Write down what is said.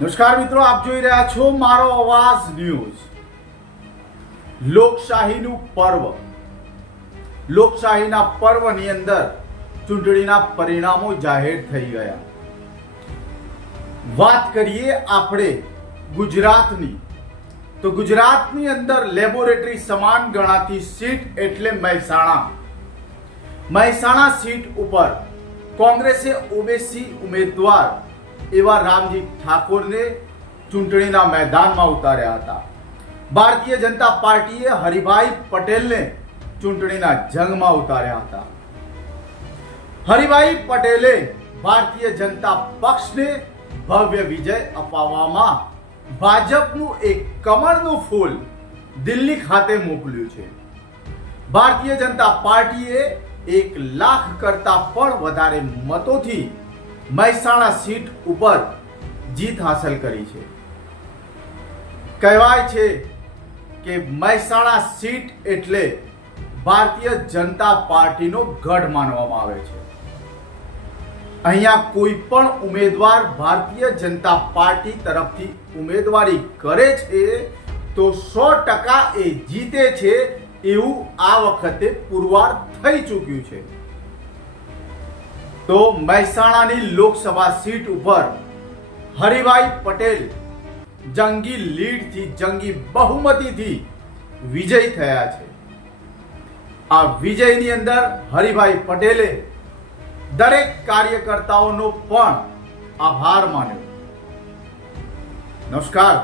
નમસ્કાર મિત્રો, આપ જોઈ રહ્યા છો મારો અવાજ ન્યૂઝ. લોકશાહીનું પર્વ. લોકશાહીના પર્વની અંદર ચૂંટણીના પરિણામો જાહેર થઈ ગયા. વાત કરીએ આપણે ગુજરાતની. તો ગુજરાતની અંદર લેબોરેટરી સમાન ગણાતી સીટ એટલે મહેસાણા. મહેસાણા સીટ ઉપર કોંગ્રેસે ઓબીસી ઉમેદવાર એવા રામજી ઠાકોરને ચૂંટણીના મેદાનમાં ઉતાર્યા હતા. ભારતીય જનતા પાર્ટીએ હરિભાઈ પટેલને ચૂંટણીના જંગમાં ઉતાર્યા હતા. હરિભાઈ પટેલે ભારતીય જનતા પક્ષને ભવ્ય વિજય અપાવવામાં ભાજપનું એક કમળનું ફૂલ દિલ્હી ખાતે મોકલ્યું છે. ભારતીય જનતા પાર્ટીએ એક લાખ કરતા પણ વધારે મતોથી મહેસાણા સીટ ઉપર જીત હાંસલ કરી છે. કહેવાય છે કે મહેસાણા સીટ એટલે ભારતીય જનતા પાર્ટીનો ગઢ માનવામાં આવે છે. અહીંયા કોઈ પણ ઉમેદવાર ભારતીય જનતા પાર્ટી તરફથી ઉમેદવારી કરે છે તો સો ટકા એ જીતે છે એવું આ વખતે પુરવાર થઈ ચૂક્યું છે. તો મહેસાણાની લોકસભા સીટ ઉપર હરિભાઈ પટેલ જંગી લીડથી જંગી બહુમતીથી વિજય થયા છે. આ વિજયની અંદર હરિભાઈ પટેલે દરેક કાર્યકર્તાઓનો પણ આભાર માન્યો. નમસ્કાર.